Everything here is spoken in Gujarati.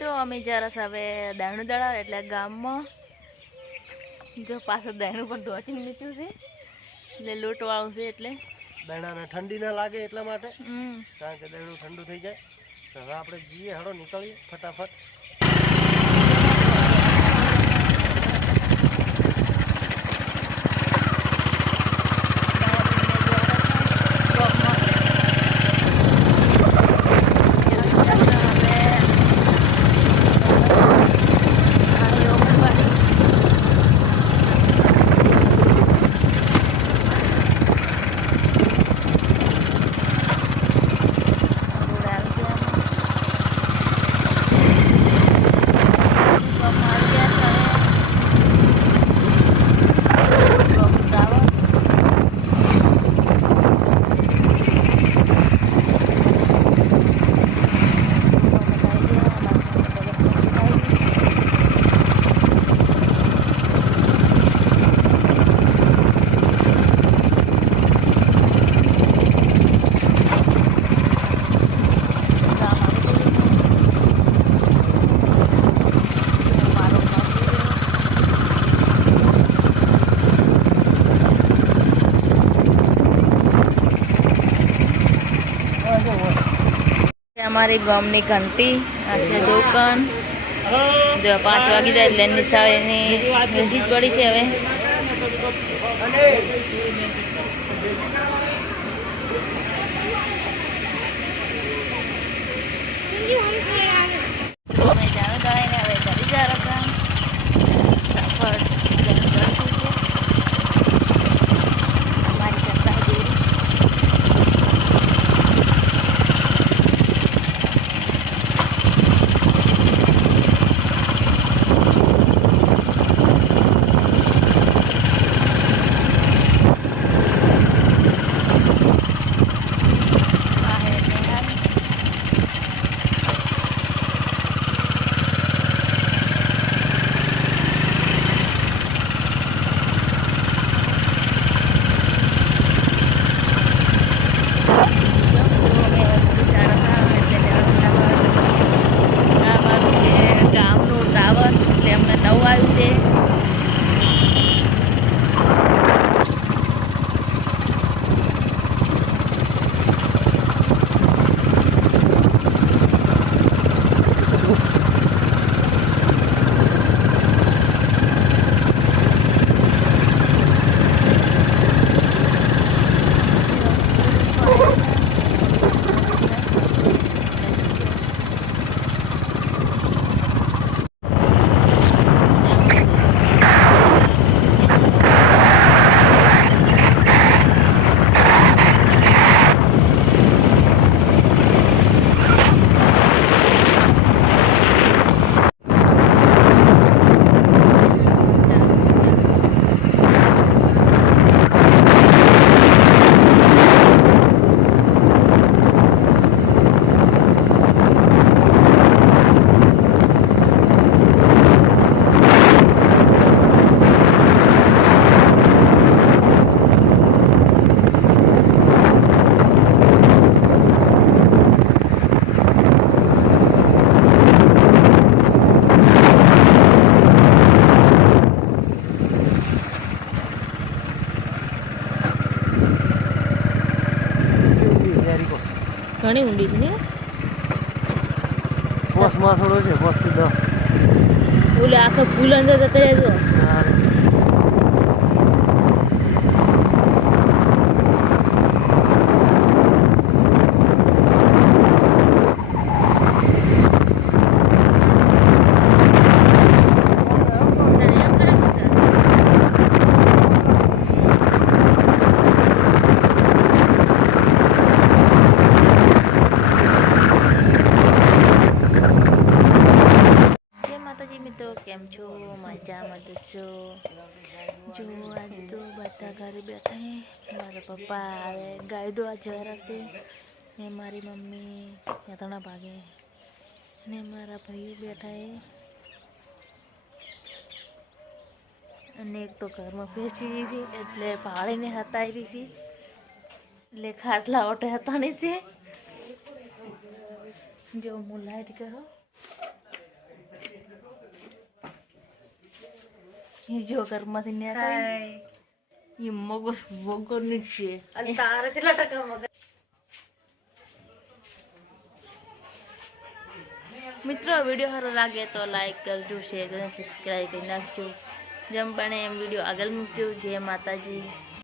મિત્રો અમે જરા હવે દાણું દળાવે એટલે ગામમાં જો પાછળ દાણું પણ ઢોચીને નીકળ્યું છે. એટલે લોટવાળું છે એટલે. દાણાને ઠંડી ના લાગે એટલા માટે. કારણ કે દાણું ઠંડુ થઈ જાય. તો હવે આપણે જઈએ હળો નીકળીએ ફટાફટ. અમારી ગામની ઘંટી, આ છે દુકાન. પાંચ વાગી જાય એટલે નિશાળીની રસીદ પડી છે હવે. ઘણી ઊંડી છે ને બસમાં થોડો છે બસથી દસ ઓલે આખો ફૂલ અંદર જતો રહેજો જય માતાજી મિત્રો કેમ છો? મજામાં તો છો? જો આજ તો બધા ઘરે બેઠા મારા પપ્પા આવે, ગાય દોવા જરા છે. ને મારી મમ્મી યાતણા ભાગે. ને મારા ભાઈઓ બેઠા એ અને એક તો ઘરમાં બેસી છે, એટલે પાળીને હતાવી છે. એટલે ખાટલા ઓટે હતાણી છે. જો હું લાઈટ કરો એ જો ઘરમાંથી નીકળી એ મગજ વગરની છે. અને તારે કેટલા ટકા મગજ મિત્રો વીડિયો સારો લાગે તો લાઈક કરજો શેર કરજો સબસ્ક્રાઈબ કરી નાખજો. જેમ પણ એમ વીડિયો આગળ મૂકજો. જય માતાજી.